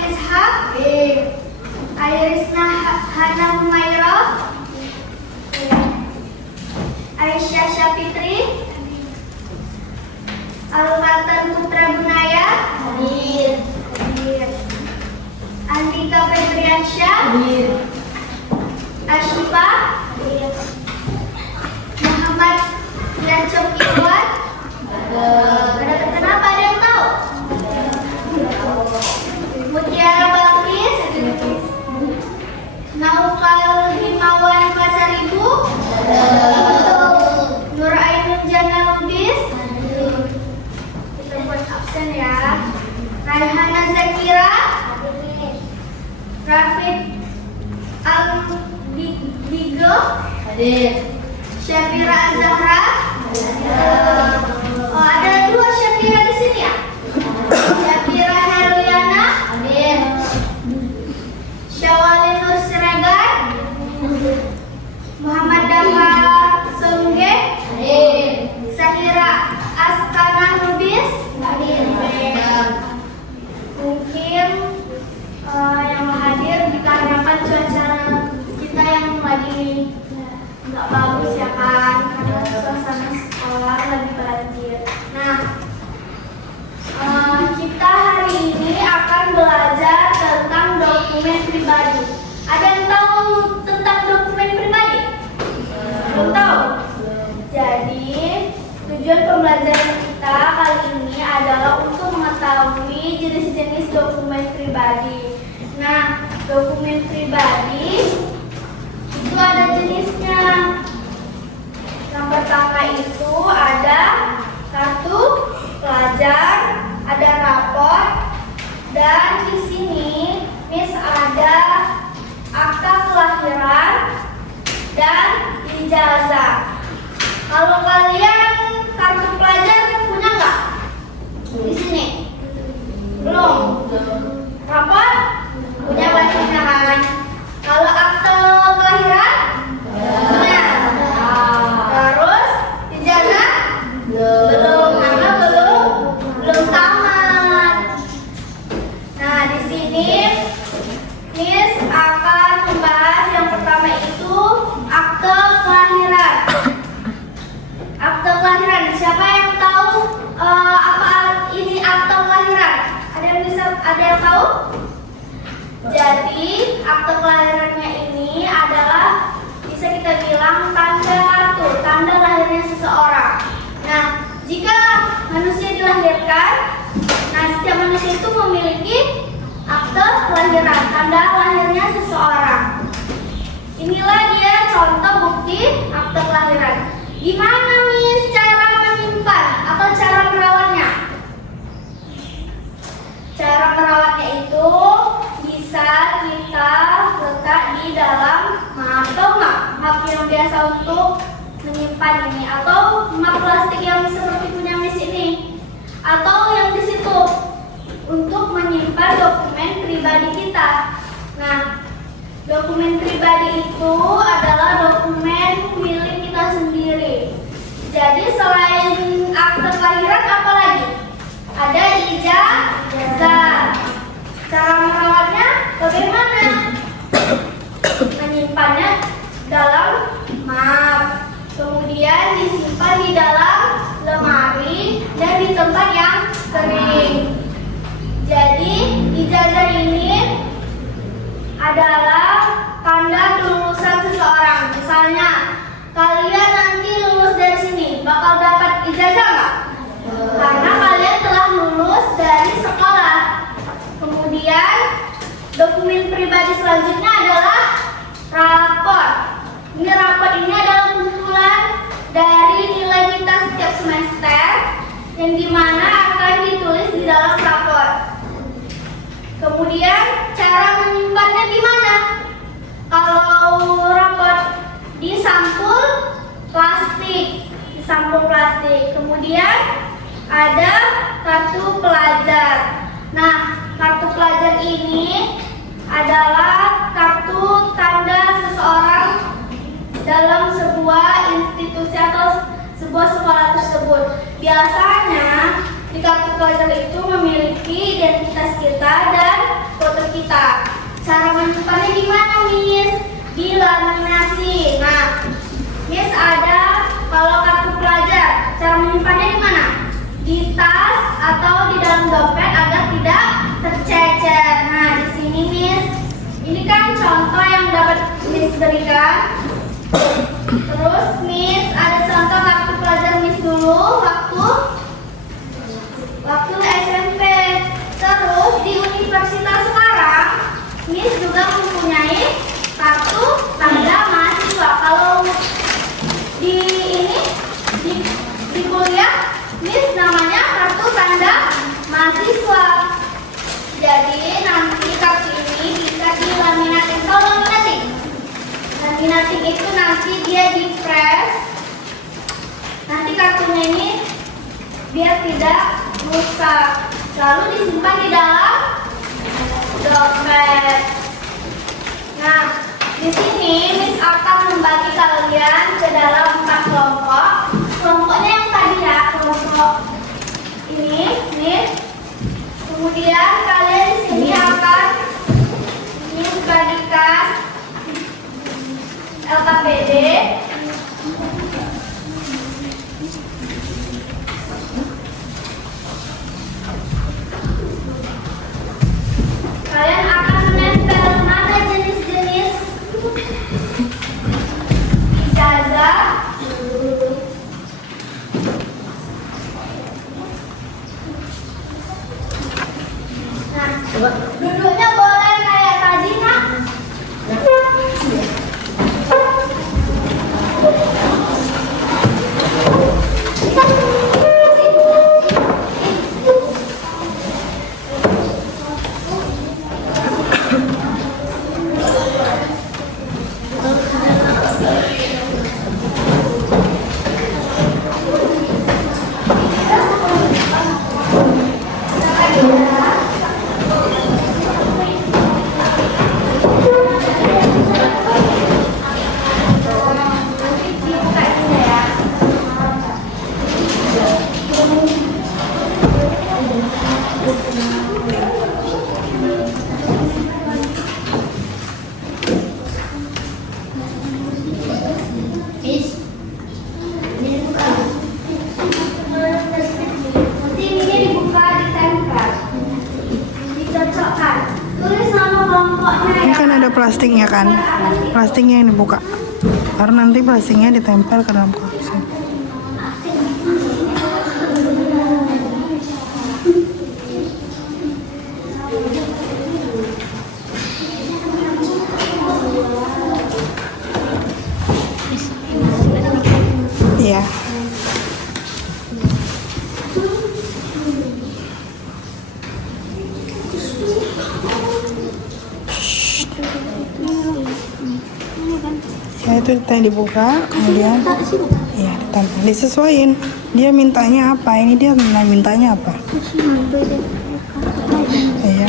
Ishak. Airisna Hana Humairah. Aisyah Syafitri. Alfatan Putra Bunaya. Andika Febriansyah. Ashifa. Muhammad Yacok Iwan. Kenapa ada yang tahu? Mutiara Balkis. Naufal Himawan Pasaribu. Nur Ainun Jana Lubis. Kita buat absen ya. Raihana Zakira. Rafiq Al-Bigo. Syafira Azahra. Oh, ada dua Syafira di sini ya. Syafira Herliana. Syawali Nur Siregar. Muhammad Dava Songge. Sahira Askana Rubis. Mungkin yang hadir dikarenakan cuaca kita yang lagi nggak bagus ya kan, karena suasana sekolah lagi banjir. Nah, kita hari ini akan belajar tentang dokumen pribadi. Ada yang tahu tentang dokumen pribadi? Belum tahu? Jadi, tujuan pembelajaran kita kali ini adalah untuk mengetahui jenis-jenis dokumen pribadi. Nah, dokumen pribadi itu ada jenisnya. Yang pertama itu ada kartu pelajar, ada rapor, dan di sini Miss ada akta kelahiran dan ijazah. Kalau kalian kartu pelajar punya nggak? Di sini belum. Rapor punya pastinya kan? Kalau akte kelahiran punya. Terus ijazah belum, karena belum tamat. Nah, di sini Miss akan membahas yang pertama itu akte kelahiran. Akte kelahiran, siapa yang tahu apa ini akte kelahiran? Ada yang tahu? Jadi akte kelahirannya ini adalah bisa kita bilang tanda kartu, tanda lahirnya seseorang. Nah, jika manusia dilahirkan, nah setiap manusia itu memiliki akte kelahiran, tanda lahirnya seseorang. Inilah dia contoh bukti akte kelahiran. Gimana Miss cara menyimpan atau cara merawatnya? Cara merawatnya itu bisa kita letak di dalam map yang biasa untuk menyimpan ini, atau map plastik yang seperti punya Miss ini, atau yang di situ untuk menyimpan dokumen pribadi kita. Nah, dokumen pribadi itu adalah dokumen milik kita sendiri. Jadi selain akte kelahiran apa lagi? Ada ijazah. Cara merawatnya bagaimana? Menyimpannya dalam map, kemudian disimpan di dalam lemari dan di tempat yang kering. Jadi ijazah ini adalah tanda kelulusan seseorang. Misalnya kalian nanti lulus dari sini, bakal dapat ijazah nggak? Karena kalian telah lulus dari sekolah. Kemudian dokumen pribadi selanjutnya adalah rapor. Rapor ini adalah kumpulan dari nilai kita setiap semester yang dimana akan ditulis di dalam rapor. Kemudian cara menyimpannya di mana? Kalau rapor di sampul plastik, Kemudian ada kartu pelajar. Nah, kartu pelajar ini adalah kartu tanda seseorang dalam sebuah institusi atau sebuah sekolah tersebut. Biasanya di kartu pelajar itu memiliki identitas kita dan foto menyimpannya di mana, Miss? Di laminasi. Nah, Miss ada kalau kartu pelajar, cara menyimpannya di mana? Di tas atau di dalam dompet agar tidak tercecer. Nah, di sini Miss, ini kan contoh yang dapat Miss berikan. Terus Miss ada contoh kartu pelajar Miss dulu waktu SMP. Terus di universitas sekarang Miss juga mempunyai kartu tanda mahasiswa. Kalau di kuliah Miss namanya kartu tanda mahasiswa. Jadi nanti kartu ini bisa dilaminating. Tahu laminating? Laminating itu nanti dia di press. Nanti kartunya ini biar tidak rusak. Lalu disimpan di dalam dompet. Nah, di sini Miss akan membagi kalian ke dalam 4 kelompok. Kelompoknya yang tadi ya, kelompok ini, Miss. Kemudian kalian di sini akan Miss bagikan LKPD. Kalian akan menempel mana jenis-jenis ijazah. Nah, duduknya boleh kayak tadi, Nak. Ini kan ada plastiknya kan, plastiknya yang dibuka, karena nanti plastiknya ditempel ke dalam kursi. Iya. Ya itu yang dibuka, kemudian ya ditempel, disesuaiin. Dia mintanya apa? Ini dia mintanya apa? Iya.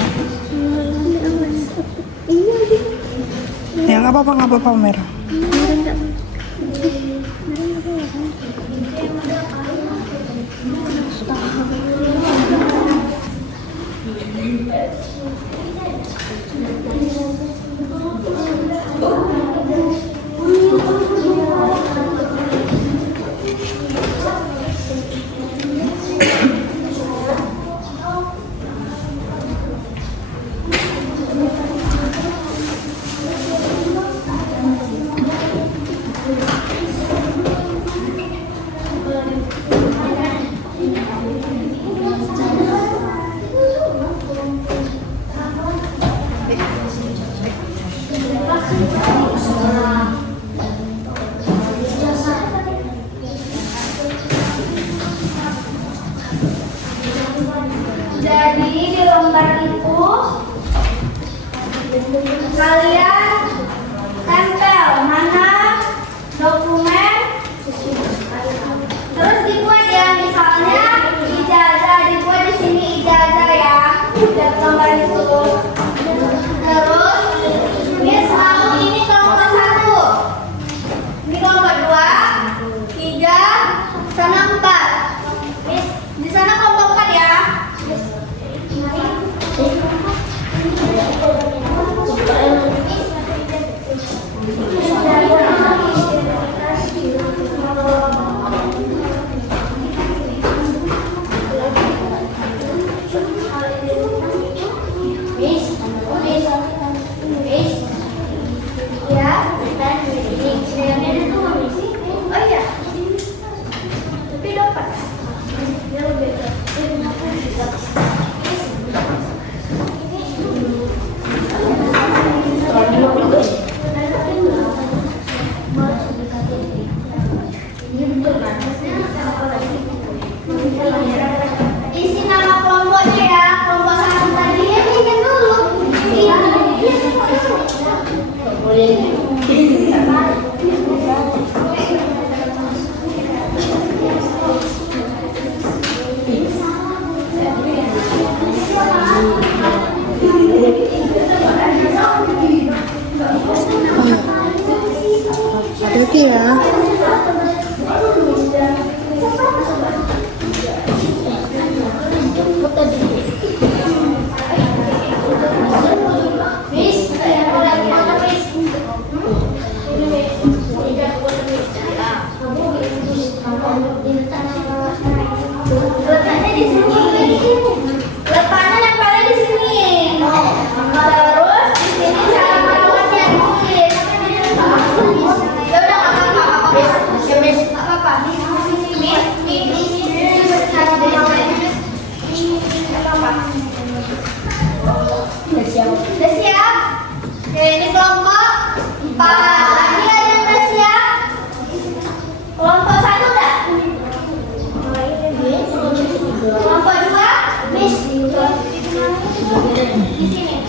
Ya nggak apa-apa merah. Jadi di lembar itu kalian tempel mana dokumen, terus dibuat ya, misalnya ijazah, dibuat di sini ijazah ya, di lembar itu. Terus Miss mau ini kelompok 1, ini kelompok 2, 3, sana 4. Miss di sana kelompok 4 ya. Mari. ini kelompok 4. Lagi ada yang udah siap? Kelompok 1 udah? Kelompok 2? Miss. Di sini.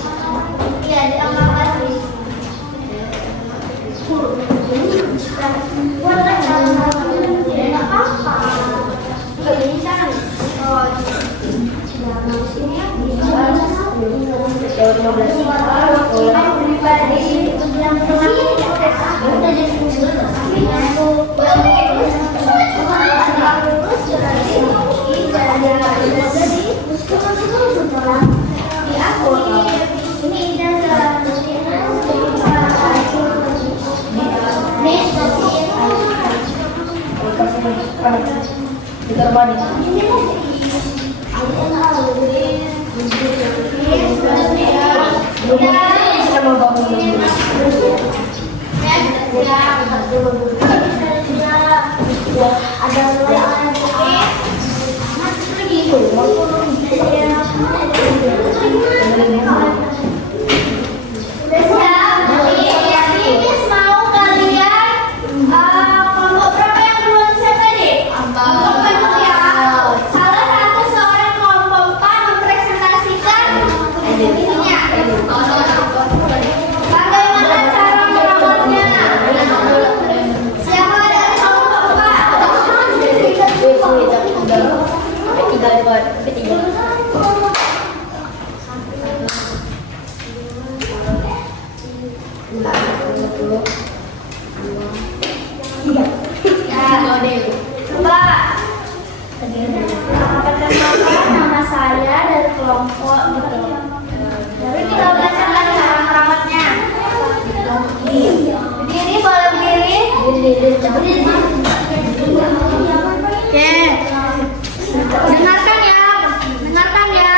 Iya, di angka 4. Nama saya dari kelompok gitu. Jadi kita belajarkan cara merawatnya. Berdiri, boleh berdiri. Oke. Dengarkan ya. Dengarkan ya.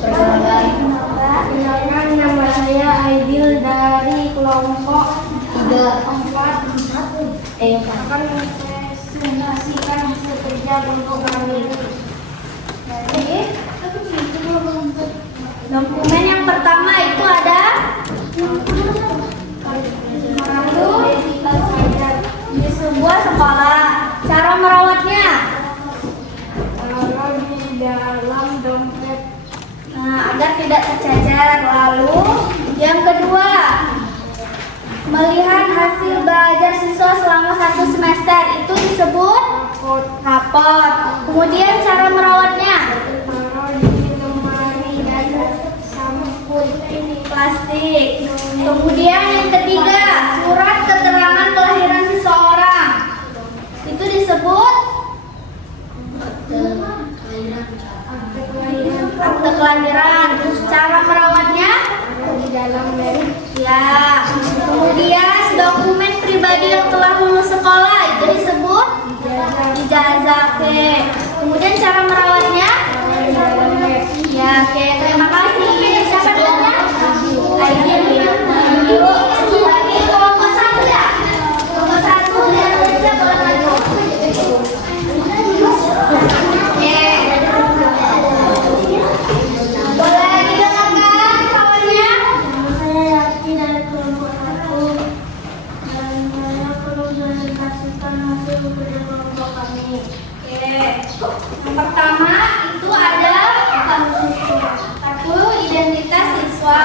Perkenalkan, nama saya Aidil dari kelompok 4. Akan mempresentasikan kerja kelompok kami. Jadi, dokumen yang pertama itu ada di sebuah sekolah. Cara merawatnya taruh di dalam dompet, agar tidak tercecer. Lalu yang kedua, melihat hasil belajar siswa selama 1 semester, itu disebut raport. Kemudian cara merawatnya taruh di lemari sampul plastik. Kemudian yang ketiga, surat keterangan kelahiran seseorang, itu disebut akte kelahiran. Cara merawatnya di dalam bag. Ya. Kemudian dokumen pribadi yang telah lulus sekolah, itu disebut ijazah. Oke. Kemudian cara merawatnya ya. Oke, terima kasih. Siapa namanya? Aidil. Lagi kelompok 1 ya. Kelompok 1 yang udah boleh maju. Oke. Boleh didengarkan kawannya? Saya Yati dari kelompok 1 dan saya perlu presentasikan hasil kerja kelompok kami. Oke. Yang pertama itu ada kartu identitas siswa.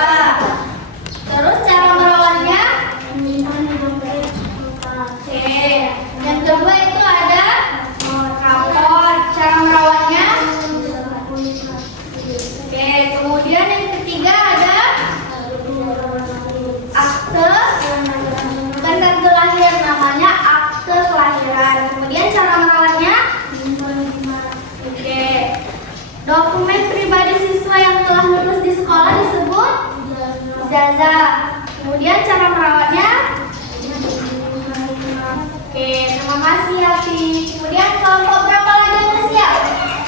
Terus cara merawatnya? Oke. Yang kedua itu ada raport. Cara merawatnya? Oke. Kemudian yang ketiga ada akte, bukan kartu lahir, namanya akte kelahiran. Kemudian cara merawatnya? Oke. Dokumen pribadi siswa yang telah lulus di sekolah disebut ijazah. Kemudian cara merawatnya? Oke, terima kasih Yati. Kemudian kelompok berapa lagi yang udah siap?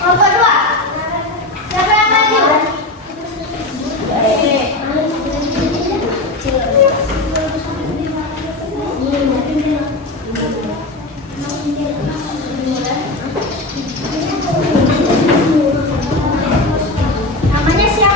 Kelompok 2. Siapa yang maju? Oke. Namanya siapa?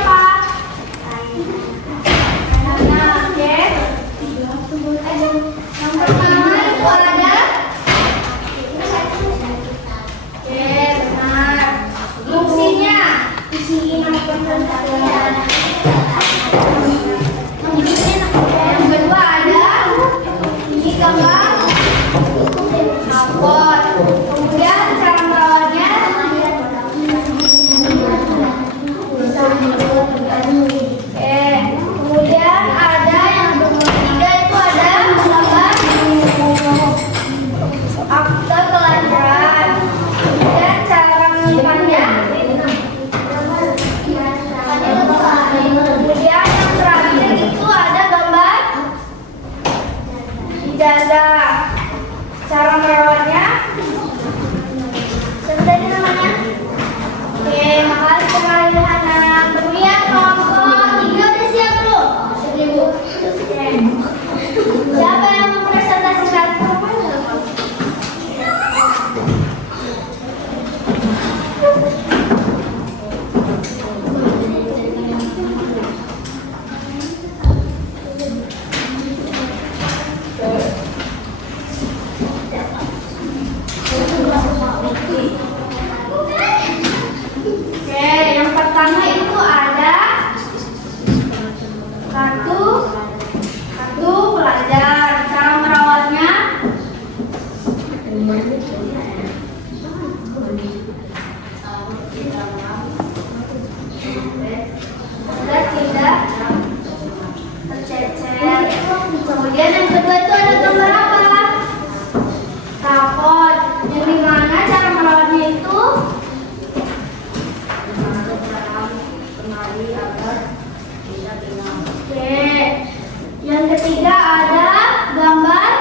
ketiga ada gambar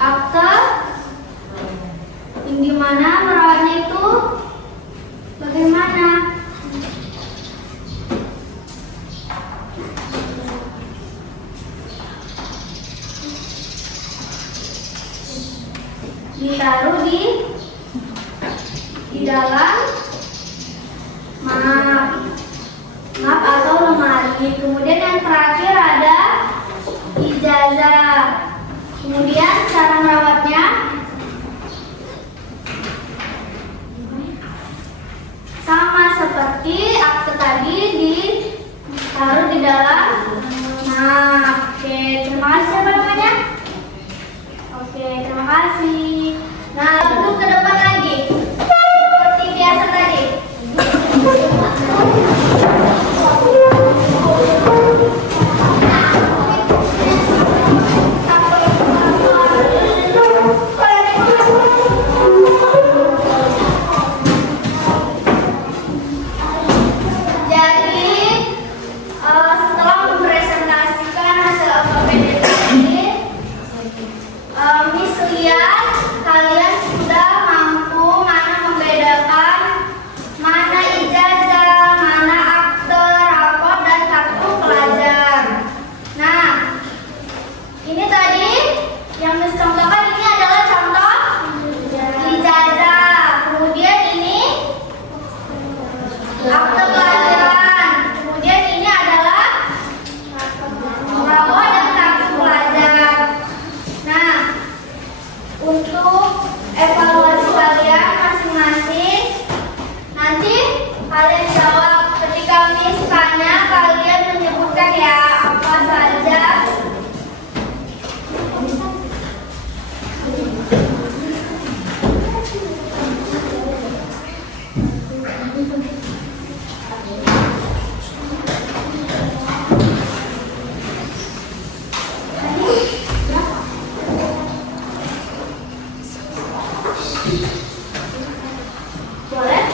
akte, yang dimana merawatnya itu bagaimana? Ditaruh di dalam map atau lemari. Kemudian yang terakhir ada ijazah. Kemudian cara merawatnya sama seperti akte tadi, ditaruh di dalam map. Oke, terima kasih. Siapa namanya? Oke, terima kasih. Nah, duduk ke depan lagi. Seperti biasa tadi. Jadi, setelah mempresentasikan hasil APBD tadi, Miss lihat kalian sudah mampu mana membedakan mana ijazah, mana akte, rapor, dan kartu pelajar. Nah, ini tadi yang Miss contohkan, ini adalah contoh ijazah. Kemudian ini akte pelajaran. Kemudian ini adalah rapor dan kartu pelajar. Nah, untuk evaluasi kalian masing-masing, nanti kalian jawab ketika Miss tanya, kalian menyebutkan ya apa saja. Boleh?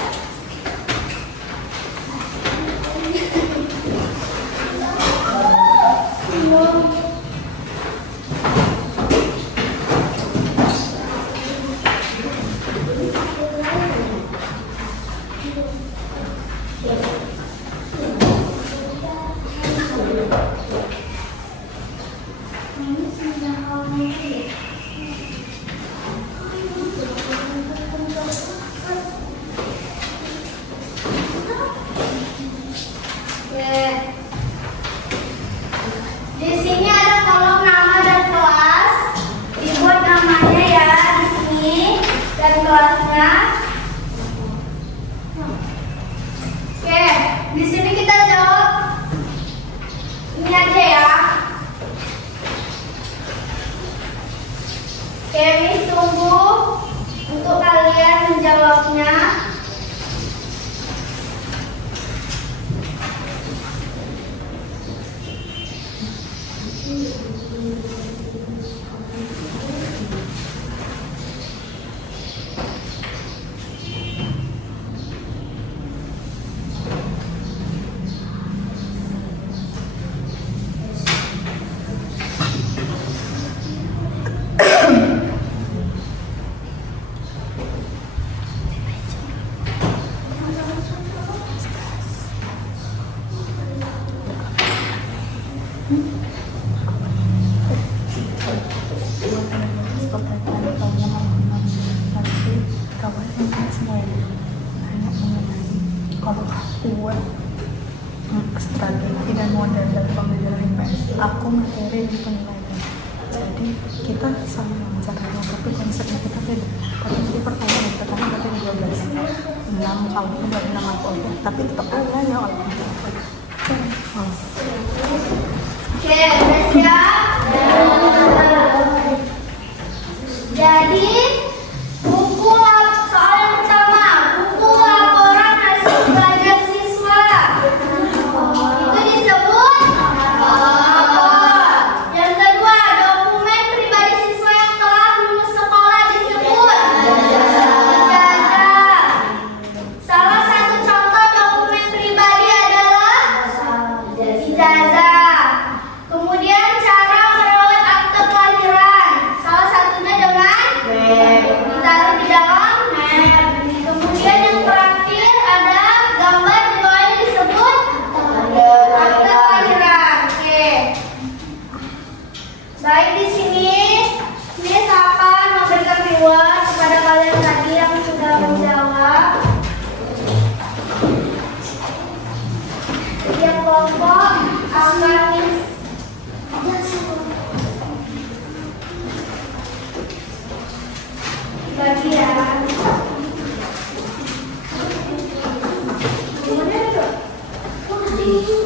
Oke. Di sini ada kolom nama dan kelas. Dibuat namanya ya di sini dan kelasnya. Oke, di sini kita jawab ini aja ya. Oke, Miss tunggu untuk kalian menjawabnya. Strategi dan model dari pembelajaran IPS. Aku materi dan penilaian. Jadi kita sama caranya, tapi konsepnya kita beda. Tapi jadi pertanyaan yang pertama kita 12, 6 kalau itu dari 6 aku aja. Tapi tetap nanya oleh Oke, udah siap? Jadi buku soal yang pertama, buku laporan hasil belajar siswa. Itu disebut rapor. Yang kedua, dokumen pribadi siswa yang telah lulus sekolah disebut ijazah. Salah satu contoh dokumen pribadi adalah ijazah. Thank you.